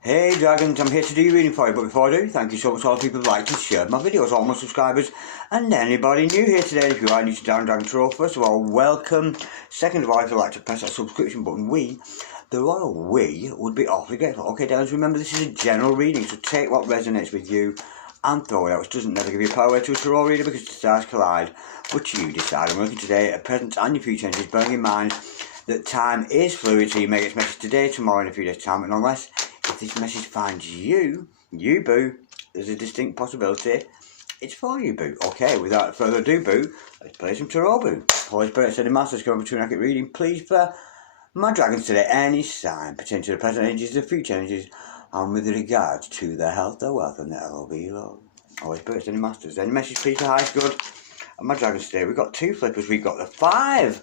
Hey Dragons, I'm here to do your reading for you, but before I do, thank you so much to all the people who liked and shared my videos, all my subscribers, and anybody new here today. If you are new to Down Dragon Tarot, first of all, welcome. Second of all, if you'd like to press that subscription button, the royal we, would be awfully grateful. Okay, Dragons, remember this is a general reading, so take what resonates with you and throw it out, which doesn't never give you power to a tarot reader because the stars collide, which you decide. I'm looking today at present and your future energies, bearing in mind that time is fluid, so you may get this message today, tomorrow, in a few days' time, and unless if this message finds you boo, there's a distinct possibility it's for you, boo. Okay, without further ado, boo, let's play some tarot, boo. Holy Spirit, Sending Masters, coming for 2 accurate reading, please, for my dragons today, any sign pertaining to the present energies, the future energies, and with regards to their health, their wealth, and their well-being. Holy Spirit, Sending Masters, any message, please, for highest good. And my dragons today, we've got 2 flippers, we've got the 5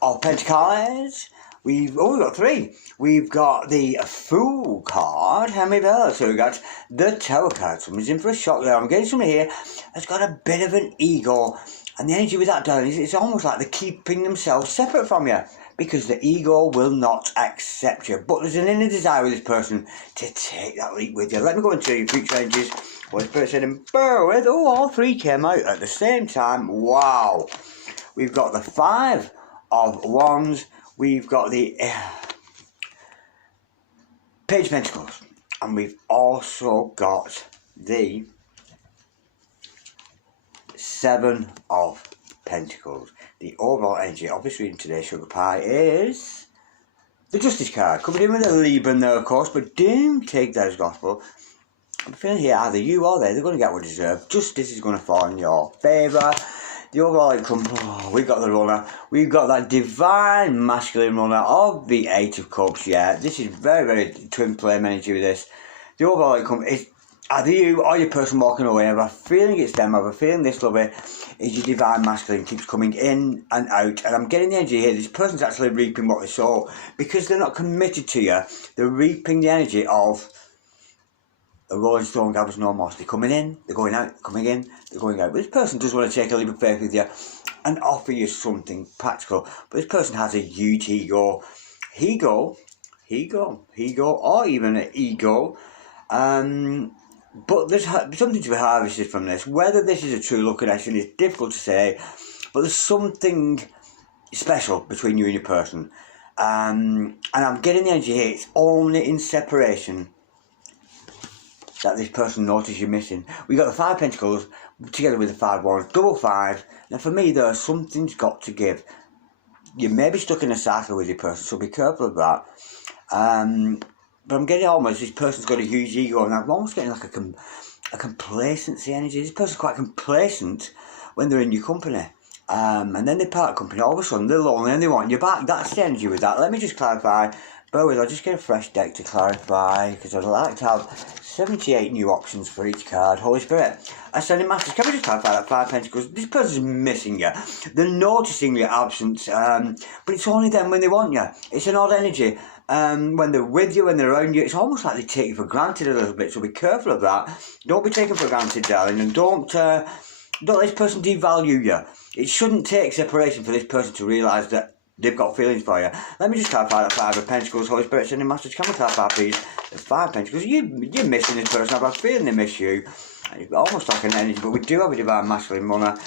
of Pentacles. We've got 3. We've got the Fool card, Henry Bell. So we've got the Tower card. Someone's in for a shock there. I'm getting somebody here that's got a bit of an ego. And the energy with that, darling, is it's almost like they're keeping themselves separate from you. Because the ego will not accept you. But there's an inner desire with this person to take that leap with you. Let me go into your future energies. What the Spirit said in Berwick. Oh, all 3 came out at the same time. Wow. We've got the 5 of Wands. We've got the Page of Pentacles, and we've also got the 7 of Pentacles. The overall energy of this reading today, Sugar Pie, is the Justice card. Coming in with a Lieben there, of course, but don't take that as gospel. I'm feeling here, either you or they're going to get what they deserve. Justice is going to fall in your favour. The overall outcome, we've got the runner. We've got that divine masculine runner of the 8 of Cups. Yeah, this is very, very twin flame energy with this. The overall outcome is either you or your person walking away. I have a feeling it's them. I have a feeling this lovey is your divine masculine keeps coming in and out. And I'm getting the energy here. This person's actually reaping what they sow. Because they're not committed to you, they're reaping the energy of a Rolling Stone gathers no moss. They're coming in, they're going out, coming in, they're going out. But this person does want to take a leap of faith with you and offer you something practical. But this person has a huge ego, or even an ego. But there's something to be harvested from this. Whether this is a true look connection is difficult to say. But there's something special between you and your person. And I'm getting the energy here. It's only in separation that this person notices you're missing. We got the 5 Pentacles together with the 5 Wands, double 5. Now for me, there something's got to give. You may be stuck in a cycle with your person, so be careful of that. But I'm getting almost this person's got a huge ego, and I'm almost getting like a complacency energy. This person's quite complacent when they're in your company. And then they part company, all of a sudden they're lonely and they want you back. That's the energy with that. Let me just clarify. Bear with, I'll just get a fresh deck to clarify, because I'd like to have 78 new options for each card. Holy Spirit, Ascending Masters, can we just clarify that 5 Pentacles? This person's missing you. They're noticing your absence, but it's only them when they want you. It's an odd energy. When they're with you, when they're around you, it's almost like they take you for granted a little bit, so be careful of that. Don't be taken for granted, darling, and don't let this person devalue you. It shouldn't take separation for this person to realise that they've got feelings for you. Let me just clarify that 5 of Pentacles, Holy Spirit, Sending Masters, can we clarify please? The 5 Pentacles, you're missing this person. I have a feeling they miss you. It's almost like an energy, but we do have a divine masculine runner.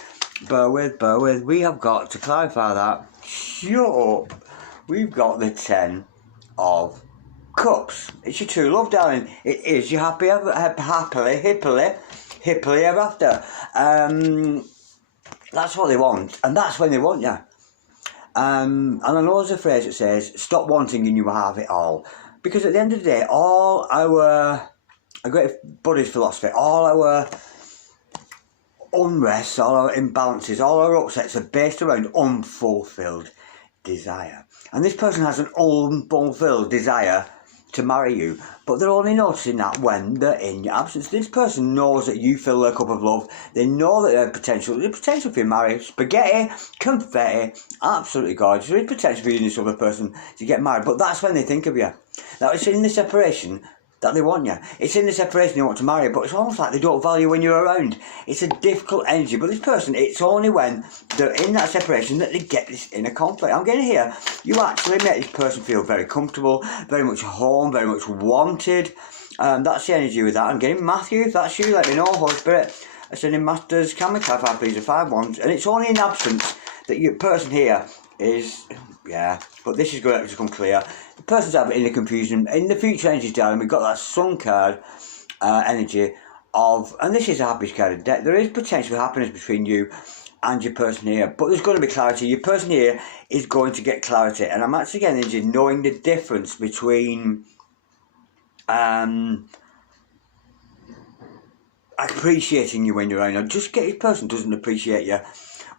Bear with. We have got to clarify that. Shut up. We've got the 10 of Cups. It's your true love, darling. It is your happily ever after. That's what they want, and that's when they want you. And I know there's a phrase that says, stop wanting and you will have it all. Because at the end of the day, all our, a great Buddhist philosophy, all our unrests, all our imbalances, all our upsets are based around unfulfilled desire. And this person has an unfulfilled desire to marry you, but they're only noticing that when they're in your absence. This person knows that you fill their cup of love. They know that there's potential for you married. Spaghetti, confetti, absolutely gorgeous. There is potential for you and this other person to get married, but that's when they think of you. Now, it's in the separation that they want you. It's in the separation they want to marry you, but it's almost like they don't value when you're around. It's a difficult energy, but this person, it's only when they're in that separation that they get this inner conflict. I'm getting here, you actually make this person feel very comfortable, very much home, very much wanted. That's the energy with that. I'm getting Matthew, if that's you, let me know, Holy Spirit. I said in Masters, can we clarify please the 5 wands? And it's only in absence that your person here is, yeah, but this is going to become clear. The person's having inner confusion. In the future energies, darling, we've got that Sun card energy of, and this is a happy card of death. There is potential happiness between you and your person here, but there's going to be clarity. Your person here is going to get clarity, and I'm actually getting energy knowing the difference between appreciating you when you're around. Now, just get this person doesn't appreciate you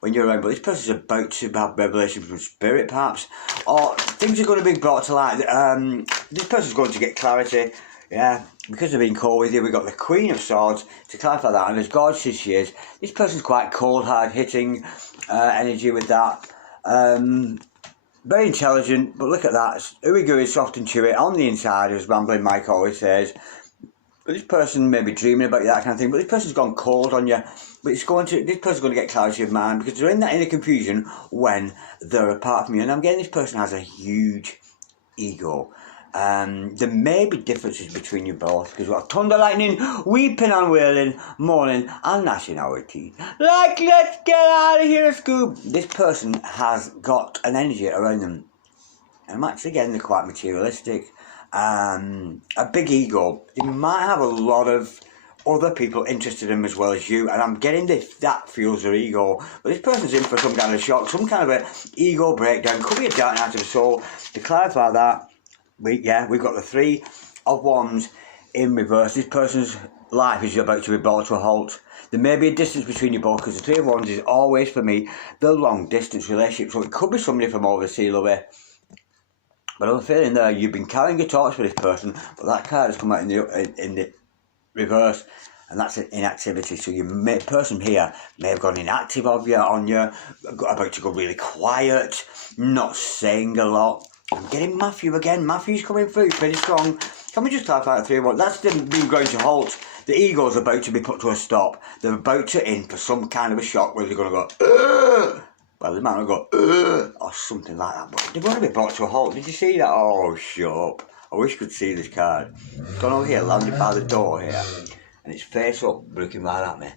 when you're around, but this person's about to have revelation from spirit, perhaps, or things are going to be brought to light. This person's going to get clarity, yeah, because they're being cold with you. We've got the Queen of Swords to clarify that, and as gorgeous as she is, this person's quite cold, hard-hitting energy with that. Very intelligent, but look at that. Ooey-gooey, soft and chewy on the inside, as Rambling Mike always says. But this person may be dreaming about you, that kind of thing, but this person's gone cold on you. But this person's going to get clarity of mind because they're in that inner confusion when they're apart from you. And I'm getting this person has a huge ego. There may be differences between you both because we've got thunder, lightning, weeping and wailing, mourning and gnashing our teeth. Like, let's get out of here, Scoob. This person has got an energy around them. And I'm actually getting they're quite materialistic. A big ego. They might have a lot of other people interested in them as well as you, and I'm getting that fuels their ego. But this person's in for some kind of shock, some kind of a ego breakdown. Could be a dark night of the soul. To clarify that, we've got the 3 of Wands in reverse. This person's life is about to be brought to a halt. There may be a distance between you both because the 3 of Wands is always, for me, the long distance relationship. So it could be somebody from overseas, lovey. But I'm feeling there, you've been carrying your torch for this person, but that card has come out in the reverse, and that's an inactivity. So your person here may have gone inactive on you, about to go really quiet, not saying a lot. I'm getting Matthew again. Matthew's coming through pretty strong. Can we just clarify the 3 of Wands? That's them being going to halt. The ego's about to be put to a stop. They're about to in for some kind of a shock where they're going to go, ugh! Well, they might not go, or something like that, but they're going to be brought to a halt. Did you see that? Oh, shut up. I wish you could see this card. It's gone over here, landed by the door here, and it's face up, looking right at me,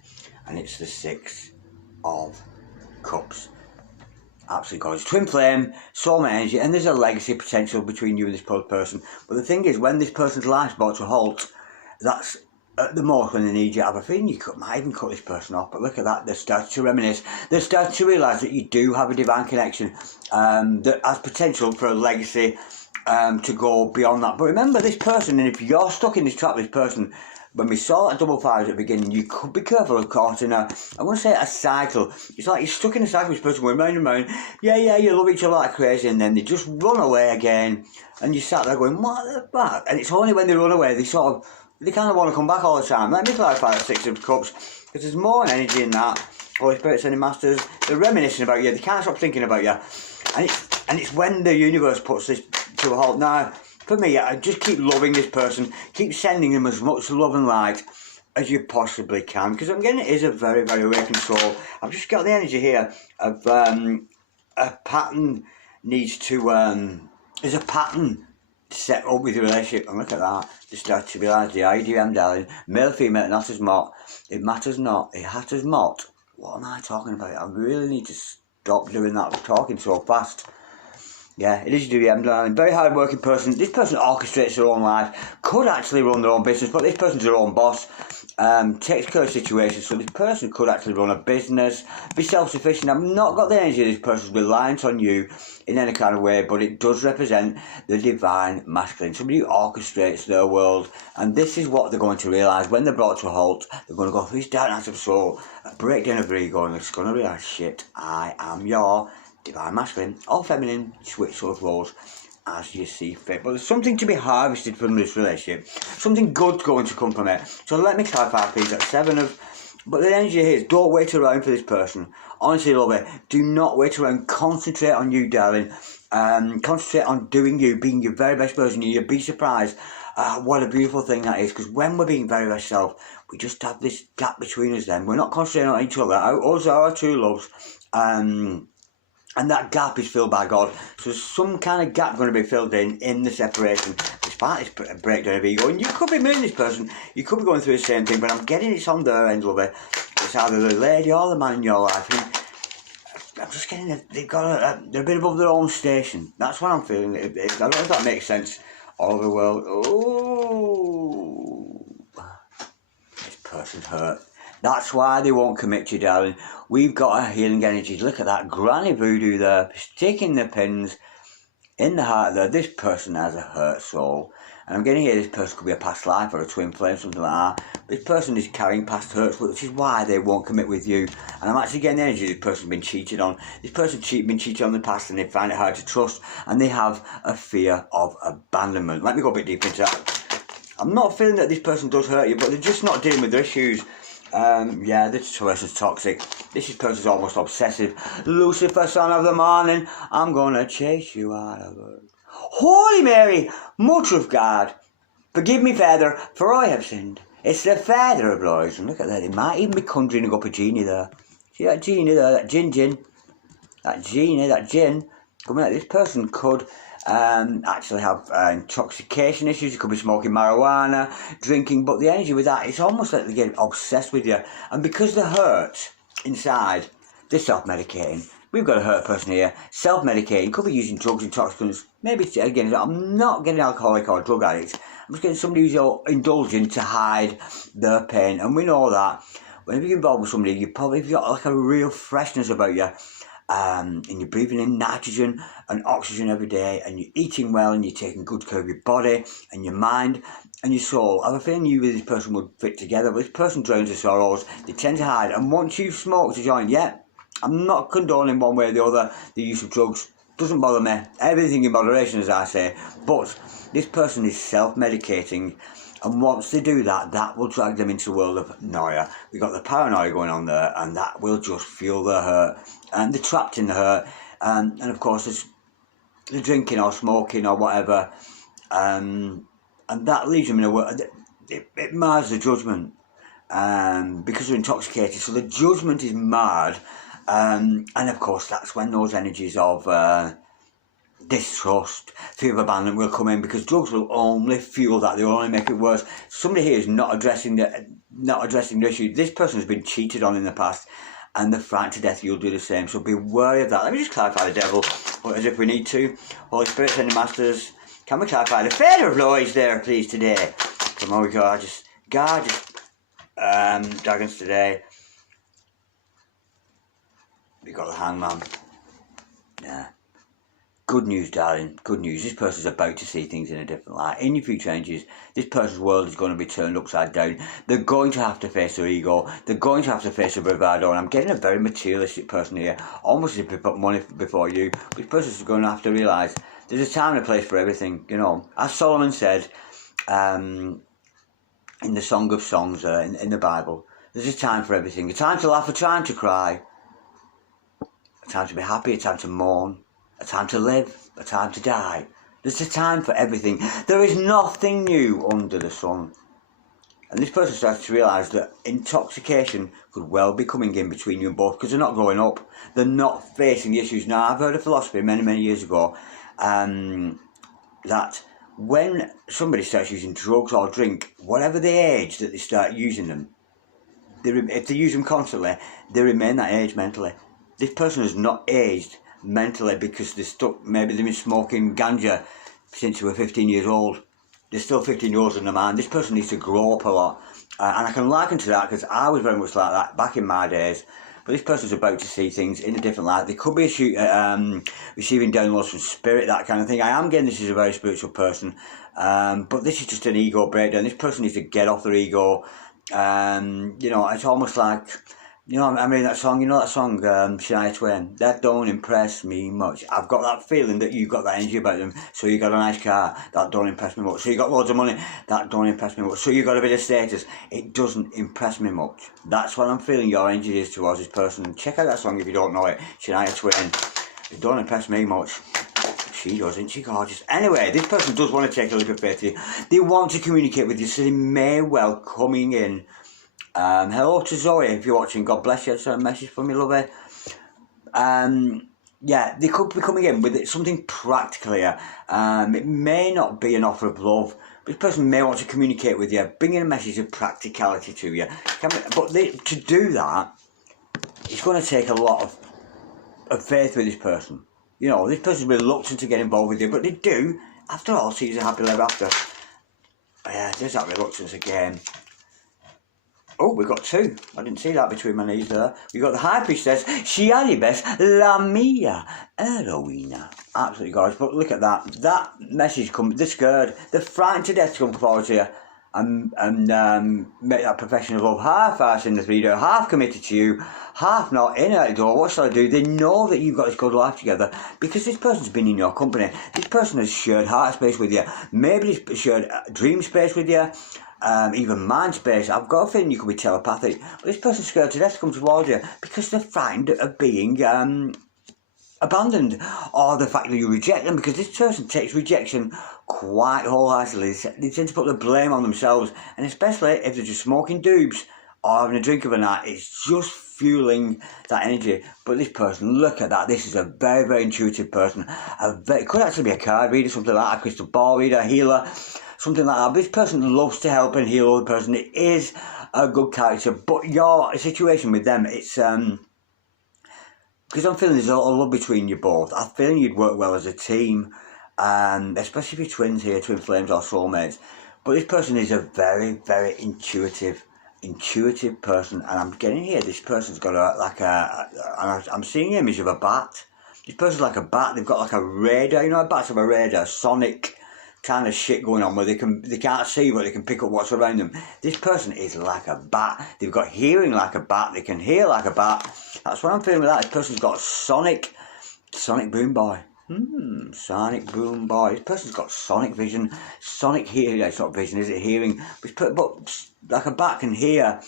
and it's the 6 of Cups. Absolutely gorgeous. Twin flame, so much energy, and there's a legacy potential between you and this person. But the thing is, when this person's life's brought to a halt, that's at the most when they need you. I have a feeling you might even cut this person off, but look at that, they start to reminisce, they start to realise that you do have a divine connection that has potential for a legacy to go beyond that. But remember, this person, and if you're stuck in this trap with this person, when we saw that double fires at the beginning, you could be careful of caught in I want to say a cycle. It's like you're stuck in a cycle with this person going round and round. Yeah, you love each other like crazy, and then they just run away again, and you sat there going, what the fuck? And it's only when they run away, they kind of want to come back all the time. Let me clarify that 6 of Cups, because there's more energy in that. Holy Spirit sending masters, they're reminiscing about you, they can't stop thinking about you. And it's when the universe puts this to a halt. Now, for me, I just keep loving this person, keep sending them as much love and light as you possibly can, because I'm getting it is a very, very awakened soul. I've just got the energy here of a pattern needs to, there's a pattern set up with your relationship, and look at that. Just start to realise the IDM, darling. Male, female, not as not. It matters not. It hatters not. What am I talking about? I really need to stop doing that. I'm talking so fast. Yeah, it is DVM, darling. Very hard working person. This person orchestrates their own life. Could actually run their own business, but this person's their own boss. Takes care of situations, so this person could actually run a business, be self-sufficient. I've not got the energy of this person's reliant on you in any kind of way, but it does represent the divine masculine, somebody who orchestrates their world, and this is what they're going to realise when they're brought to a halt. They're going to go through this dark night of soul, a breakdown of ego, and they're going to realise, shit, I am your divine masculine, or feminine, switch sort of roles as you see fit. But there's something to be harvested from this relationship, something good going to come from it. So let me clarify, please. That's 7 of, but the energy here is, don't wait around for this person. Honestly, love it. Do not wait around. Concentrate on you, darling. Concentrate on doing you, being your very best version. You'll be surprised What a beautiful thing that is, because when we're being very ourselves, we just have this gap between us then. We're not concentrating on each other. Us are our true loves. And that gap is filled by God. So there's some kind of gap going to be filled in the separation, despite this breakdown of ego. And you could be meeting this person, you could be going through the same thing, but I'm getting it's on their end, love it. It's either the lady or the man in your life. And I'm just getting they're a bit above their own station. That's what I'm feeling. I don't know if that makes sense. All over the world. Oh, this person's hurt. That's why they won't commit to you, darling. We've got our healing energies. Look at that granny voodoo there, sticking the pins in the heart there. This person has a hurt soul. And I'm getting here, this person could be a past life or a twin flame, something like that. This person is carrying past hurts, which is why they won't commit with you. And I'm actually getting the energy this person's been cheated on. This person's been cheated on in the past and they find it hard to trust. And they have a fear of abandonment. Let me go a bit deeper into that. I'm not feeling that this person does hurt you, but they're just not dealing with their issues. Yeah, this person's toxic. This person's almost obsessive. Lucifer, son of the morning, I'm gonna chase you out of earth. Holy Mary, Mother of God, forgive me, Father, for I have sinned. It's the Father of lies. And look at that, they might even be conjuring up a genie there. See that genie there, that gin. That gin. Coming out, this person could actually have intoxication issues. It could be smoking marijuana, drinking, but the energy with that, it's almost like they get obsessed with you. And because they're hurt inside, they're self-medicating. We've got a hurt person here, self-medicating, could be using drugs, intoxicants. Maybe, again, I'm not getting alcoholic or drug addicts. I'm just getting somebody who's indulgent to hide their pain. And we know that whenever you're involved with somebody, you've got like a real freshness about you. And you're breathing in nitrogen and oxygen every day, and you're eating well, and you're taking good care of your body and your mind and your soul. I have a feeling you with this person would fit together, but this person drowns their sorrows. They tend to hide, and once you've smoked a joint, yeah, I'm not condoning one way or the other the use of drugs. Doesn't bother me. Everything in moderation, as I say. But this person is self-medicating, and once they do that, that will drag them into the world of noia. We've got the paranoia going on there, and that will just fuel their hurt. And they're trapped in the hurt. And of course, there's the drinking or smoking or whatever. And that leaves them in a world. It mars the judgment. Because they're intoxicated. So the judgment is marred. And of course, that's when those energies of distrust, fear of abandonment will come in, because drugs will only fuel that. They'll only make it worse. Somebody here is not addressing the issue. This person has been cheated on in the past, and they're frightened to death you'll do the same. So be wary of that. Let me just clarify the devil, as if we need to. Holy Spirit, send the masters. Can we clarify the Father of lies there, please, today? Come on, gorgeous dragons today. We got the Hangman. Yeah. Good news, darling. Good news. This person's about to see things in a different light. In your future energies, this person's world is going to be turned upside down. They're going to have to face their ego. They're going to have to face their bravado. And I'm getting a very materialistic person here. Almost as if they put money before you. But this person's going to have to realise there's a time and a place for everything. You know, as Solomon said in the Song of Songs in the Bible, there's a time for everything. A time to laugh, a time to cry. A time to be happy, a time to mourn. A time to live, a time to die. There's a time for everything. There is nothing new under the sun. And this person starts to realise that intoxication could well be coming in between you and both, because they're not growing up. They're not facing the issues. Now, I've heard a philosophy many, many years ago that when somebody starts using drugs or drink, whatever the age that they start using them, if they use them constantly, they remain that age mentally. This person has not aged mentally because they're stuck. Maybe they've been smoking ganja since they were 15 years old. They're still 15 years old in their mind. This person needs to grow up a lot. And I can liken to that because I was very much like that back in my days. But this person's about to see things in a different light. They could be receiving downloads from spirit, that kind of thing. I am getting this is a very spiritual person. But this is just an ego breakdown. This person needs to get off their ego. You know, it's almost like... You know, I mean, that song, Shania Twain, that don't impress me much. I've got that feeling that you've got that energy about them. So you got a nice car, that don't impress me much. So you got loads of money, that don't impress me much. So you got a bit of status, it doesn't impress me much. That's what I'm feeling your energy is towards this person. Check out that song if you don't know it, Shania Twain. It don't impress me much. she does, isn't she gorgeous? Anyway, this person does want to take a leap of faith to you. They want to communicate with you, so they may well coming in. Hello to Zoe, if you're watching. God bless you. That's a message from me, lovey. Yeah, they could be coming in with something practical here. It may not be an offer of love. This person may want to communicate with you, bringing a message of practicality to you. But to do that, it's going to take a lot of faith with this person. You know, this person's reluctant to get involved with you, but they do, after all, see you as a happy ever after. Yeah, there's that reluctance again. Oh, we've got two. I didn't see that between my knees there. We've got the High Priestess, Xialibes, La Mia, Eloina. Absolutely gorgeous. But look at that. That message comes, they're scared. They're frightened to death to come forward to you and make that profession of love. Half-assed in the video, half committed to you, half not in at the door. What shall I do? They know that you've got this good life together because this person's been in your company. This person has shared heart space with you. Maybe they've shared dream space with you. Even mind space. I've got a feeling you could be telepathic, but this person's scared to death to come towards you because they're frightened of being abandoned, or the fact that you reject them, because this person takes rejection quite wholeheartedly. They tend to put the blame on themselves, and especially if they're just smoking doobs or having a drink of a night, it's just fueling that energy. But this person, look at that, this is a very, very intuitive person. It could actually be a card reader, something like that, a crystal ball reader, a healer, something like that. This person loves to help and heal other person. It is a good character, but your situation with them, it's because I'm feeling there's a lot of love between you both. I'm feeling you'd work well as a team, especially if you're twins here, twin flames or soulmates. But this person is a very, very intuitive person, and I'm getting here, this person's got I'm seeing an image of a bat. This person's like a bat. They've got like a radar, you know, bats have a radar, sonic kind of shit going on where they can't see, but they can pick up what's around them. This person is like a bat. They've got hearing like a bat. They can hear like a bat. That's what I'm feeling with that. This person's got sonic boom boy. Sonic boom boy. This person's got sonic vision, sonic hearing. It's not vision, is it? Hearing. But like a bat can hear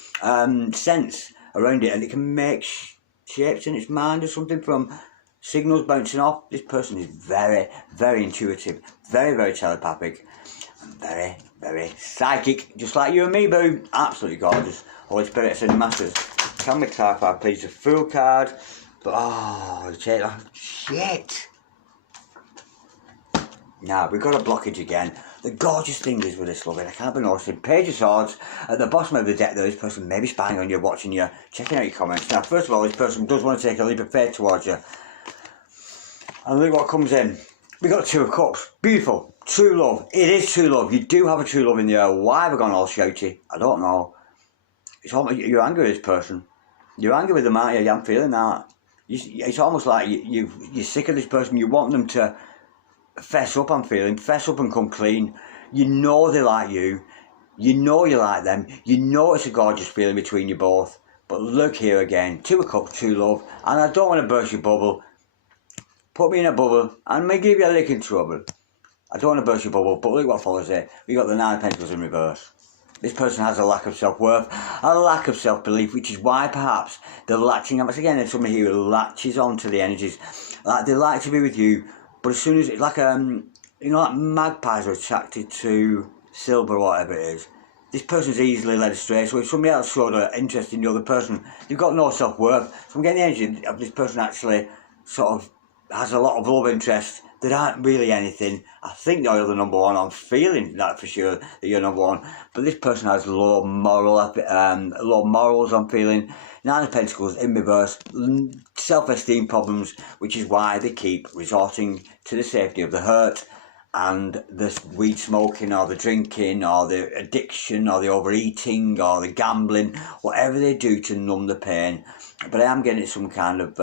sense around it, and it can make shapes in its mind or something from signals bouncing off. This person is very, very intuitive, very, very telepathic, and very, very psychic, just like you and me, boo. Absolutely gorgeous. Holy Spirit and Masters. Can we clarify, please? The Fool card. But, shit. Now, we've got a blockage again. The gorgeous thing is with this, loving, I can't be noticing. Page of Swords. At the bottom of the deck, this person may be spying on you, watching you, checking out your comments. Now, first of all, this person does want to take a leap of faith towards you. And look what comes in. We got Two of Cups. Beautiful. True love. It is true love. You do have a true love in the air. Why have I gone all shouty? I don't know. It's almost, you're angry with this person. You're angry with them, aren't you? I'm feeling that. It's almost like you're sick of this person. You want them to fess up, I'm feeling. Fess up and come clean. You know they like you. You know you like them. You know it's a gorgeous feeling between you both. But look here again. Two of Cups, true love. And I don't want to burst your bubble. Put me in a bubble and may give you a lick in trouble. I don't want to burst your bubble, but look what follows it. We got the Nine of Pentacles in reverse. This person has a lack of self-worth, a lack of self-belief, which is why perhaps they're latching on. Again, there's somebody here who latches onto the energies. Like they like to be with you, but as soon as it's like like magpies are attracted to silver or whatever it is. This person's easily led astray. So if somebody else showed an interest in the other person, they've got no self-worth. So I'm getting the energy of this person actually sort of has a lot of love interest that aren't really anything. I think you're the number one. I'm feeling that for sure, that you're number one. But this person has low morals, I'm feeling. Nine of Pentacles in reverse, self-esteem problems, which is why they keep resorting to the safety of the hurt and the weed smoking or the drinking or the addiction or the overeating or the gambling, whatever they do to numb the pain. But I am getting some kind of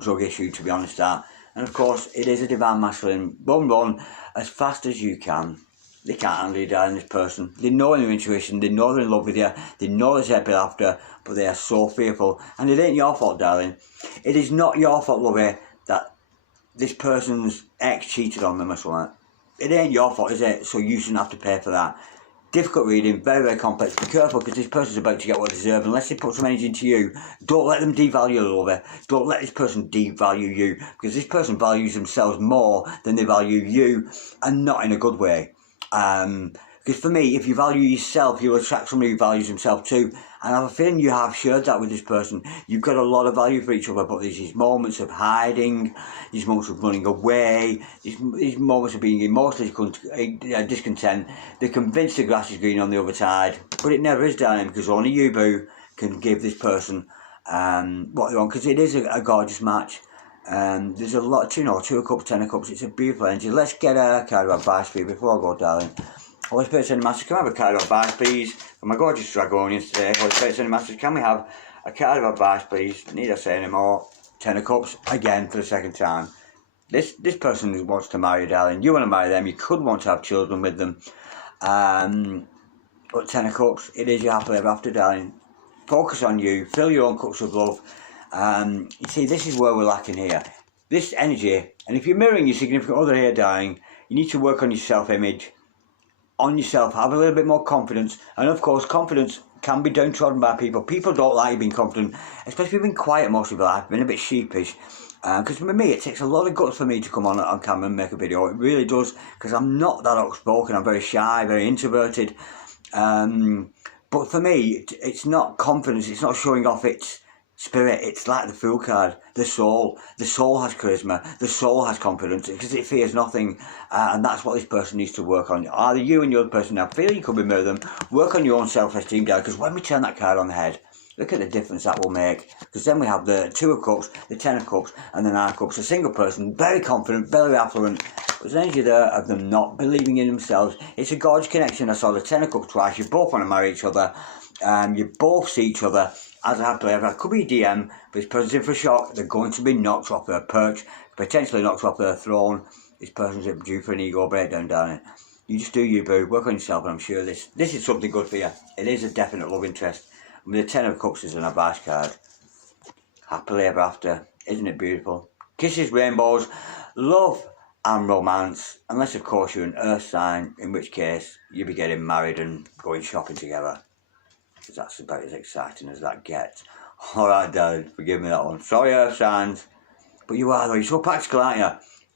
drug issue, to be honest, that. And of course, it is a divine masculine. Run as fast as you can. They can't handle you, darling, this person. They know their intuition, they know they're in love with you, they know there's happy after, but they are so fearful. And it ain't your fault, darling. It is not your fault, lovey, that this person's ex cheated on them or something. It ain't your fault, is it? So you shouldn't have to pay for that. difficult reading, very, very complex. Be careful, because this person's about to get what they deserve. Unless they put some energy into you, don't let them devalue your lover. Don't let this person devalue you, because this person values themselves more than they value you, and not in a good way. Because for me, if you value yourself, you'll attract somebody who values himself too. And I have a feeling you have shared that with this person. You've got a lot of value for each other, but there's these moments of hiding, these moments of running away, these moments of being emotionally discontent. They're convinced the grass is green on the other side, but it never is, darling, because only you, boo, can give this person what they want, because it is a gorgeous match. There's a lot, 2 of Cups, 10 of Cups. It's a beautiful energy. Let's get a card of advice for you before I go, darling. Holy Spirit, Send Master, can I have a card of advice, please? For my gorgeous Dragonians today. Holy Spirit, Send Master, can we have a card of advice, please? Need I say any more? 10 of Cups, again, for the second time. This person wants to marry you, darling. You want to marry them. You could want to have children with them. But 10 of Cups, it is your happily ever after, darling. Focus on you. Fill your own cups of love. You see, this is where we're lacking here. This energy, and if you're mirroring your significant other here, darling, you need to work on your self-image. On yourself, have a little bit more confidence, and of course confidence can be downtrodden by people. People don't like you being confident, especially if you've been quiet most of your life, been a bit sheepish, because for me it takes a lot of guts for me to come on camera and make a video. It really does, because I'm not that outspoken. I'm very shy, very introverted, but for me it's not confidence, it's not showing off its spirit. It's like the Fool card, the soul has charisma, the soul has confidence, because it fears nothing, and that's what this person needs to work on. Either you and your other person, I feel you could be mirror them, work on your own self-esteem, down, because when we turn that card on the head, look at the difference that will make, because then we have the 2 of Cups, the 10 of Cups, and the 9 of Cups. A single person, very confident, very affluent, but there's energy there of them not believing in themselves. It's a gorgeous connection. I saw the 10 of Cups twice. You both want to marry each other, you both see each other as a happily ever. It could be a DM, but this person's in for a shock. They're going to be knocked off their perch, potentially knocked off their throne. This person's due for an ego breakdown, darling. You just do you, boo. Work on yourself, and I'm sure this is something good for you. It is a definite love interest. I mean, the 10 of Cups is an advice card. Happily ever after. Isn't it beautiful? Kisses, rainbows, love and romance. Unless, of course, you're an earth sign, in which case you'll be getting married and going shopping together. Because that's about as exciting as that gets. Alright, darling, forgive me that one. Sorry, earth signs. But you are, though. You're so practical, aren't you?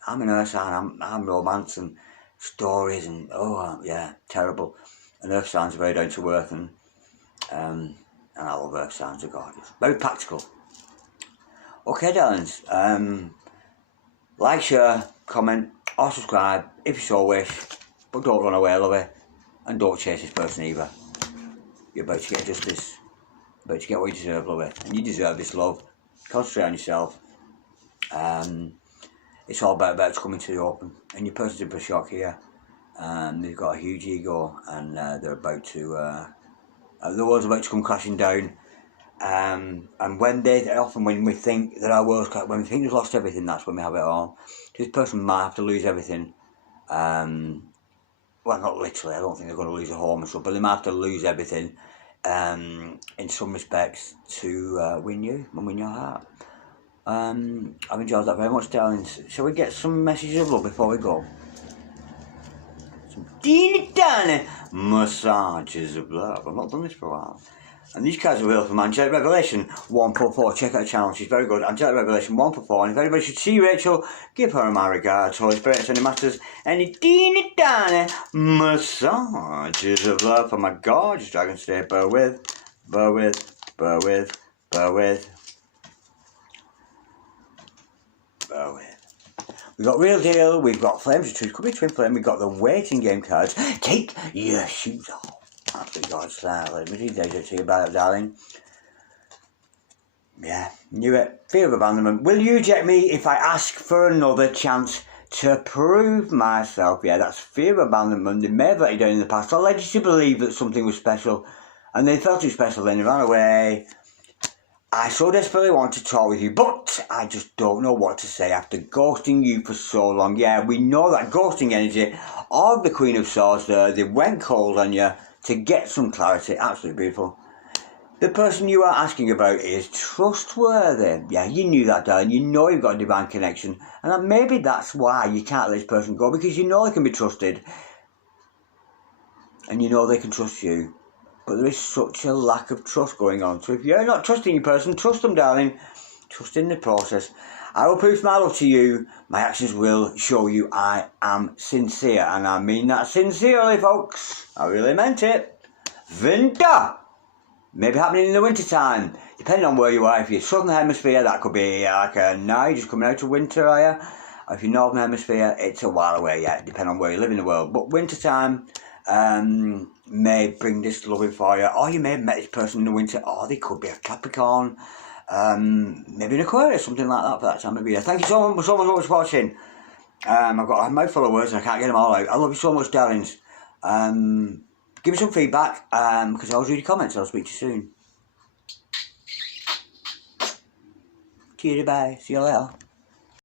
I'm an earth sign. I'm romance and stories and, oh, yeah, terrible. And earth signs are very down to earth, and I love earth signs, are gorgeous. Very practical. Okay, darlings. Like, share, comment, or subscribe if you so wish. But don't run away, love it. And don't chase this person either. You're about to get justice. About to get what you deserve, love it. And you deserve this love. Concentrate on yourself. It's all about coming to the open. And your person's in for a shock here. They've got a huge ego, and they're about to... the world's about to come crashing down. And when we think that our world's crashing, when we think we've lost everything, that's when we have it all. This person might have to lose everything. Well, not literally, I don't think they're going to lose a home and stuff, but they might have to lose everything in some respects to win you and win your heart. I've enjoyed that very much, darlings. Shall we get some messages of love before we go? Some teeny tiny massages of love. I've not done this for a while. And these cards are real from Angelic Revelation 144. Check out her channel, she's very good. Angelic Revelation 144. And if anybody should see Rachel, give her my regards. Holy Spirit, any masters, any teeny tiny massages of love for my gorgeous dragons today. Bear with. We've got Real Deal, we've got Flames of Truth, could be Twin Flame, we've got the waiting game cards. Take your shoes off. Absolutely gorgeous. Let me read those to you about it, darling. Yeah, knew it. Fear of abandonment. Will you reject me if I ask for another chance to prove myself? Yeah, that's fear of abandonment. They may have let you down in the past, or led you to believe that something was special, and they felt too special, then they ran away. I so desperately want to talk with you, but I just don't know what to say after ghosting you for so long. Yeah, we know that ghosting energy of the Queen of Swords there. They went cold on you to get some clarity. Absolutely beautiful. The person you are asking about is trustworthy. Yeah, you knew that, darling. You know you've got a divine connection. And maybe that's why you can't let this person go, because you know they can be trusted. and you know they can trust you. But there is such a lack of trust going on. So if you're not trusting your person, trust them, darling. Trust in the process. I will prove my love to you. My actions will show you I am sincere. And I mean that sincerely, folks. I really meant it. Winter. Maybe happening in the winter time. Depending on where you are. If you're southern hemisphere, that could be like now you're just coming out of winter, are you? Or if you're northern hemisphere, it's a while away yet. Depending on where you live in the world. But winter time may bring this loving for you. Or you may have met this person in the winter. Or they could be a Capricorn. Maybe an Aquarius, something like that for that time of year. Thank you so much for watching. I've got a mouthful of words and I can't get them all out. I love you so much, darlings. Give me some feedback because I always read your comments. I'll speak to you soon. Cheerio, bye. See you later.